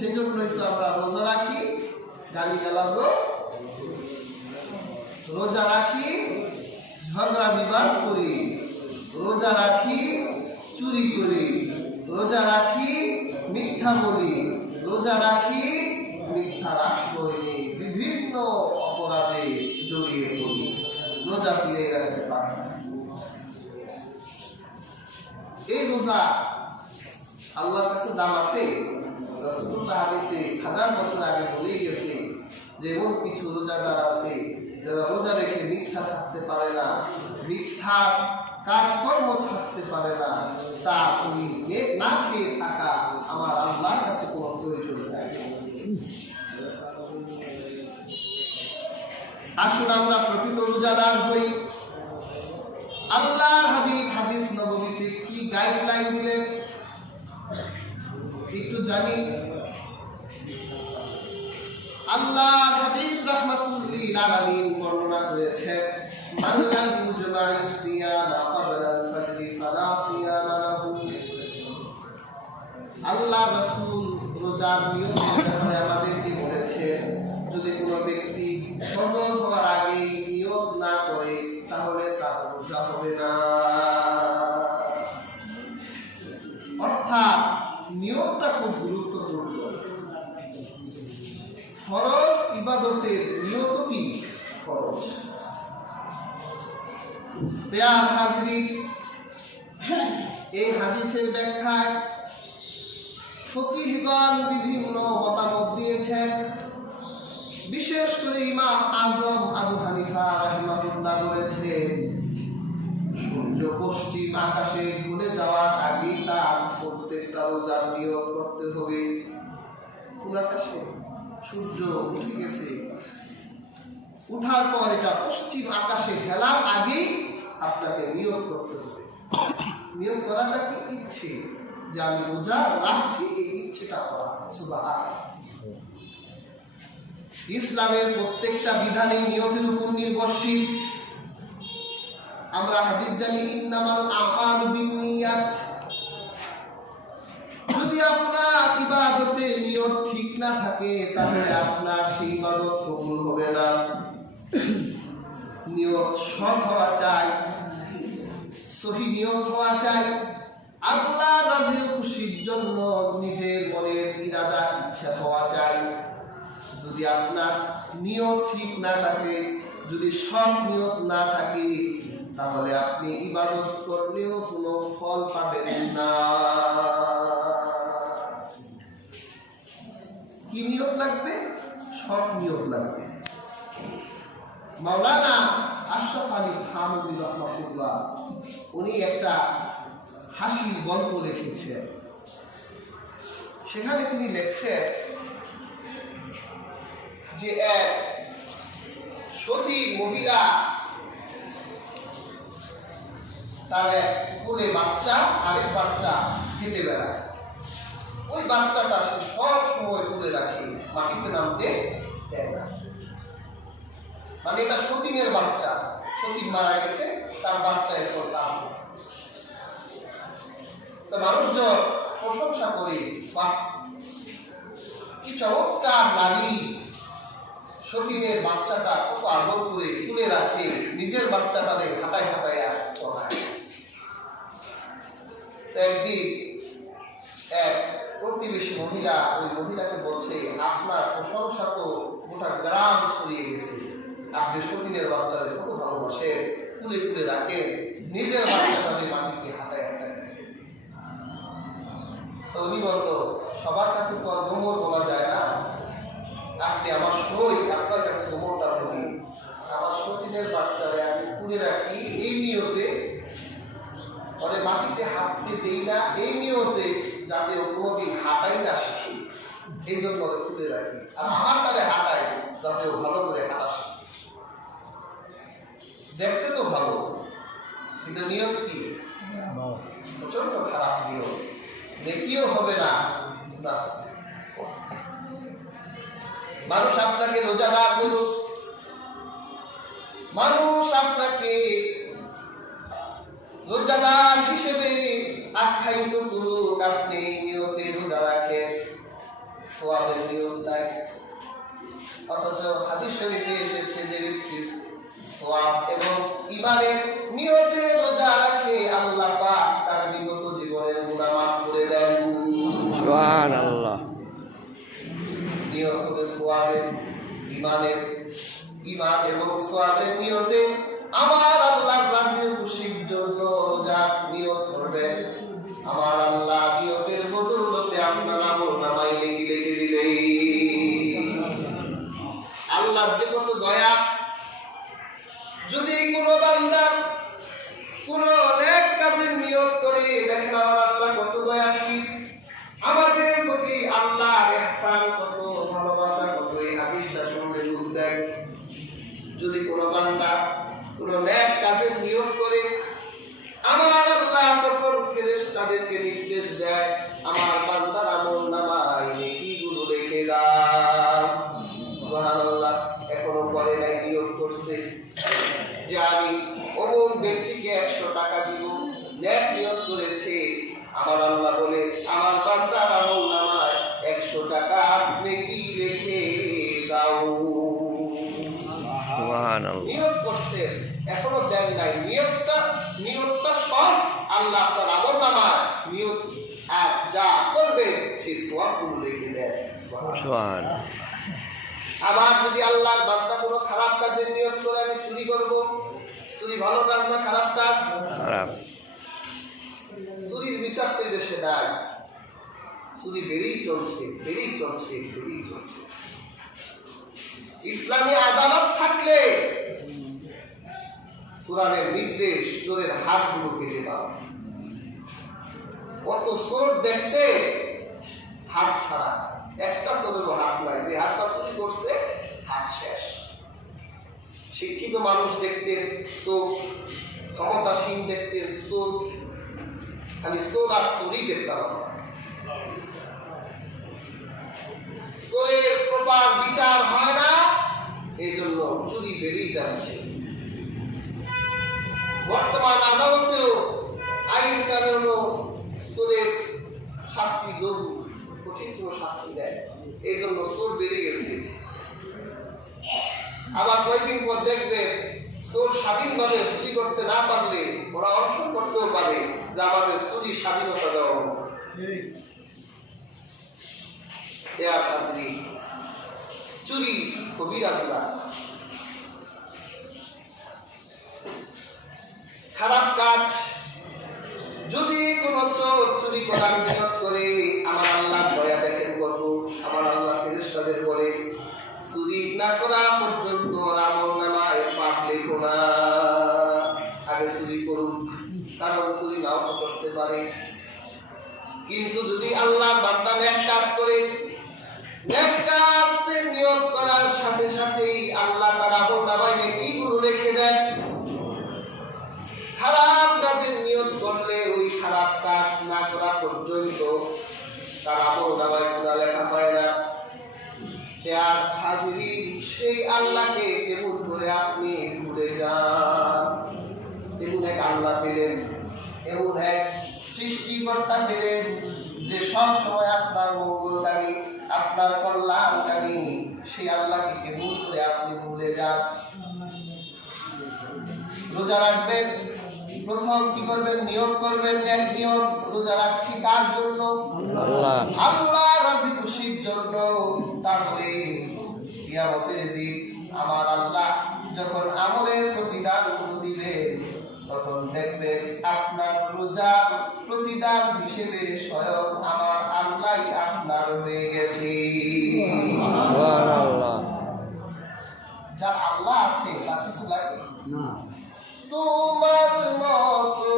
সেই জন্যই তো আমরা রোজা রাখি, গালি গালাজও রোজা রাখি, ঝগড়া বিবাদ করি, রোজা রাখি, চুরি করি, রোজা রাখি, মিথ্যা বলি, রোজা রাখি, মিথ্যা নিই বিভিন্ন অপরাধে জড়িয়ে পড়ি, রোজা ফিরে রাখতে পারি এই রোজা আল্লাহর কাছে দাম আছে? রসুল্লাহ হাদিসে হাজার বছর আগে বলেই গেছে যে এমন কিছু রোজাদার আছে যারা রোজা রেখে মিথ্যা ছাড়তে পারে না, মিথ্যা কাজকর্ম ছাড়তে পারে না। তা উনি নে- খেয়ে থাকা আমার আল্লাহর কাছে কোনো প্রয়োজন আসুন আমরা প্রকৃত রোজাদার হই। আল্লাহর হাবিব হাদিস নববীতে কি গাইডলাইন দিলেন? জানি। আল্লাহ হাবিব রাহমাতুল্লিল আলামিন বর্ণনা করেছেন মান লাম ইউজমা'i সিয়ামা ক্বাবলা আল-ফাজরি ফালা সিয়ামা লাহু। আল্লাহ রাসূল নিয়ম আমাদেরকে বলেছেন, যদি কোনো ব্যক্তি ফজর হওয়ার ফরজ ইবাদতের নিয়ত কি? ফরজ। পেয়ার হাজরি এই হাদিসের ব্যাখ্যায় ফকিরগণ বিভিন্ন মতামত দিয়েছেন। বিশেষ করে ইমাম আজম আবু হানিফা রাহিমাহুল্লাহ বলেছেন, সূর্য পশ্চিম আকাশে ঘুরে যাওয়ার আগেই তার প্রত্যেকটা রোজার নিয়ত করতে হবে। আকাশে সূর্য উঠে গেছে। উঠার পর এটা পশ্চিম আকাশে হেলার আগেই আপনাকে নিয়ত করতে হবে। নিয়ত করাটা কি ইচ্ছে যে আমি রোজা রাখছি, এই ইচ্ছেটা করা। সুবাহ ইসলামের প্রত্যেকটা বিধানে নিয়তের উপর নির্ভরশীল। আমরা হাদিস জানি, ইন্নামাল আমালু বিন্নিয়াত। যদি আপনার ইবাদতে নিয়ত ঠিক না থাকে, তাহলে আপনার সেই ইবাদত কবুল হবে না। নিয়ত সৎ হওয়া চাই, সহি নিয়ত হওয়া চাই। আল্লাহ রাজের খুশির জন্য নিজের মনের ইরাদা ইচ্ছা হওয়া চাই। যদি আপনার নিয়ত ঠিক না থাকে, যদি সৎ নিয়ত না থাকে, তাহলে আপনি ইবাদত করলেও কোনো ফল পাবেন না। কি নিয়ত লাগবে? সব নিয়ত লাগবে। মাওলানা আশরাফ আলী থানবী রহমাতুল্লাহ, উনি একটা হাসির গল্প লিখেছেন। সেখানে তিনি লেখছেন যে, এক সতী মহিলা তার এক কোলে বাচ্চা আরেক বাচ্চা হেঁটে বেড়ায়। ওই বাচ্চাটা সে সব সময় তুলে রাখে, মাটিতে নামতে দেয় না। মানে এটা সতীনের বাচ্চা, সতীন মারা গেছে, তার বাচ্চা এরপর তার তো মানুষজন প্রশংসা করে, বাহ, কি চমৎকার নারী সতীনের বাচ্চাটা কত আদর করে তুলে রাখে, নিজের বাচ্চাটাদের মহিলা, ওই মহিলাকে বলছে, আপনার প্রশংসা তো গোটা গ্রাম ছড়িয়ে গেছে। আপনি সতীনের বাচ্চাদের কত ভালোবাসেন, তুলে তুলে রাখেন, নিজের বাচ্চাটাদের মাটিকে হাঁটায় হাঁটায় তো উনি সবার কাছে তো আর নম্বর বলা যায় না। আপনি আমার সই আপনার কাছে নম্বরটা বলি। আমার সতীনের বাচ্চারে আমি তুলে রাখি, এই নিয়তে পরে মাটিতে হাঁটতে দেই না, এই নিয়তে যাতে কোনোদিন হাঁটাই না এই জন্য ওকে তুলে রাখি। আর আমার তালে হাঁটাই, যাতে ও ভালো করে হাঁটা দেখতে তো ভালো, কিন্তু নিয়ম কি? প্রচণ্ড খারাপ নিয়ম। নেকিও হবে না। না। মানুষ আপনাকে রোজাদার করুক। মানুষ আপনাকে রোজাদার হিসেবে আখ্যায়িত করুক। আপনি নিয়তে রোজা রাখেন। সোয়াবের নিয়ম অথচ হাদিস শরীফে এসেছে যে ব্যক্তি সোয়াব এবং ইমানের নিয়তে রোজা রাখে আল্লাহ পাক তার বিগত জীবনের গুনাহ মাফ করে দেন। সুবহান আল্লাহ নিয়ত হবে সোয়াবের ইমানের ইমান এবং সোয়াবের নিয়তে। আমার আল্লাহ রাজি খুশির জন্য যা নিয়ত করবেন আমার আল্লাহ নিয়তের বদৌলতে শুনলে যদি কোনো বান্দা কোনো নেক কাজের নিয়ত করে, আমার আল্লাহ তখন ফেরেশতাদেরকে নির্দেশ দেয়, আমার বান্দার আমল নামায় নেকিগুলো রেখে দাও। এখনও পরে নাই নিয়োগ করছে। যে আমি অমুক ব্যক্তিকে একশো টাকা দিব, ন্যাক নিয়োগ করেছে, আমার আল্লাহ বলে, আমার বান্দার নিয়োগ এখনও দেন নাই। নিয়োগটা নিয়োগটা সব আল্লাহ আপনার আমল নামায় নিয়োগ। আর যা করবে সেই রেখে আবার যদি আল্লাহর বান্দা কোনো খারাপ কাজের নিয়োগ করে আমি চুরি করব। চুরি ভালো কাজ না খারাপ কাজ? খারাপ। চুরির বিচার দেশে নাই। চুরি বেড়েই চলছে বেড়েই চলছে বেড়েই চলছে। ইসলামী আদালত থাকলে কোরআনের নির্দেশ চোরের হাতগুলো কেটে দাও। কত চোর দেখতে হাত ছাড়া। একটা চোরেরও হাত নাই, যে হাতটা চুরি করছে, হাত শেষ। শিক্ষিত মানুষ দেখতে চোখ ক্ষমতাসীন দেখতে চোখ খালি চোর আর চুরি দেখতে হবে। চোরের প্রপার বিচার হয় না এই জন্য চুরি বেড়েই যাচ্ছে। আইন কানুনও চোরের শাস্তি যোগ্য কঠিন কোনো শাস্তি দেয় এই জন্য চোর বেড়ে গেছে। আবার কয়েকদিন পর দেখবে চোর স্বাধীনভাবে চুরি করতে না পারলে ওরা অনশন করতেও পারে, যে আমাদের চুরি স্বাধীনতা দেওয়া হোক। চুরি কবিরা গুলা খারাপ কাজ যদি কোন চোর চুরি করার নিয়ত করে, আমার আল্লাহ দয়া দেখেন কত, আমার আল্লাহ ফেরেশতাদের বলে, চুরি না করা পর্যন্ত আমল নামায় পাপ লেখো না। আগে চুরি করুন কারণ চুরি নাও করতে পারে। কিন্তু যদি আল্লাহ বান্দা নেক কাজ করে নেক কাজে নিয়োগ করার আর সেই আল্লাহকে কেমন করে আপনি ভুলে যান। এমন এক আল্লাহ পেলেন এমন এক সৃষ্টিকর্তা পেলেন যে সব সময় আপনার মঙ্গলকারী আপনার কল্যাণকারী সেই আল্লাহকে কেমন করে আপনি ভুলে যান। রোজা রাখবেন প্রথম কি করবেন? নিয়োগ করবেন এক নিয়োগ রোজা রাখছি কার জন্য? আল্লাহ যখন আমলের প্রতিদান দিলেন তখন দেখবেন আপনার রোজা প্রতিদান হিসেবে স্বয়ং আমার আল্লাহ আপনার হয়ে গেছে। যা যার আল্লাহ আছে তার কিছু লাগে তোমার মতো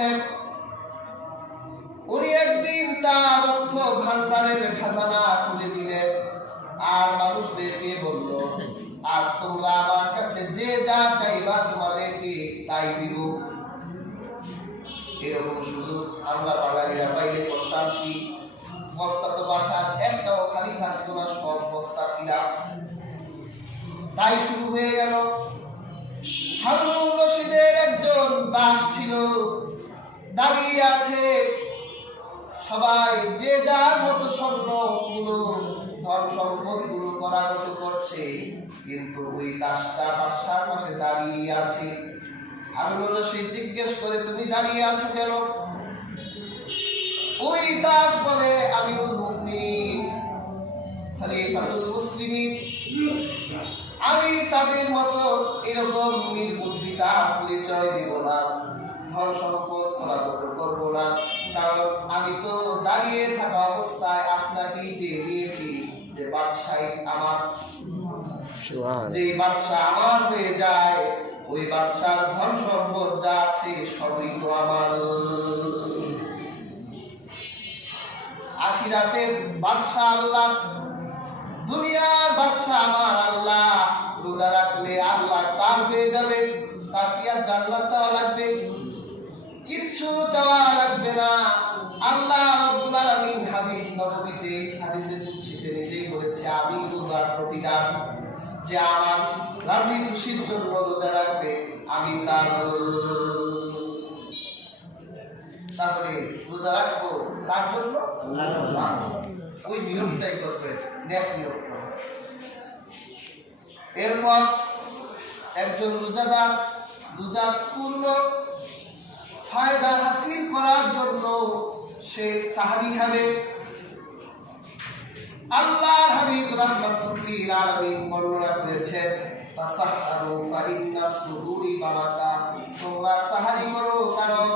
নাম উনি একদিন তার অর্থ ভান্ডারের খাজানা খুলে দিলেন। আর মানুষদেরকে বলল, আজ তোমরা আমার কাছে যে যা চাইবা তোমাদেরকে তাই দিব। এরকম সুযোগ আমরা বাঙালিরা করতাম কি? বস্তা তো বাসার একটাও খালি থাকতো না, সব বস্তা কিনা তাই শুরু হয়ে গেল। হারুন রশিদের একজন দাস ছিল। দাঁড়িয়ে আছে। সবাই যে যার মতো স্বর্ণগুলো ধন সম্পদগুলো করাগত করছে, কিন্তু ওই দাসটা বাসার পাশে দাঁড়িয়ে আছে। হারুন রশিদ জিজ্ঞেস করে, তুমি দাঁড়িয়ে আছো কেন? ওই দাস বলে আমি আমি তাদের মতো এরকম নির্বুদ্ধিতা পরিচয় দিব না। ধন সম্পদ কলাগত করব না কারণ আমি তো দাঁড়িয়ে থাকা অবস্থায় আপনাকেই যে দিয়েছি যে বাদশাহী আমার যে বাদশাহ আমার হয়ে যায় ওই বাদশার ধন সম্পদ যা আছে সবই তো আমার। আখিরাতের বাদশাহ আল্লাহ দুনিয়ার বাদশাহ আমার আল্লাহ রোজা রাখলে আল্লাহ তার হয়ে যাবে তার কি আর জান্নাত চাওয়া লাগবে? কিচ্ছু চাওয়া লাগবে না আল্লাহ রব্বুল আলামিন হাদিস নববীতে হাদিসে কুদসিতে নিজেই বলেছে, আমি রোজার প্রতিদান যে আমার রাজি খুশির জন্য রোজা রাখবে, আমি তার তাহলে রোজা রাখব তার জন্য ওই নিয়মটাই করবে, নেক নিয়ম। এরপর একজন রোজাদার রোজা পূর্ণ ফায়দা হাসিল করার জন্য সে সাহাবি খাবে আল্লাহ হাবিব রহমতুল্লিল আলামিন বর্ণনা করেছে তাসাহারু ফাইন্না সুহুরি বারাকা, তোমরা সাহারি করো কারণ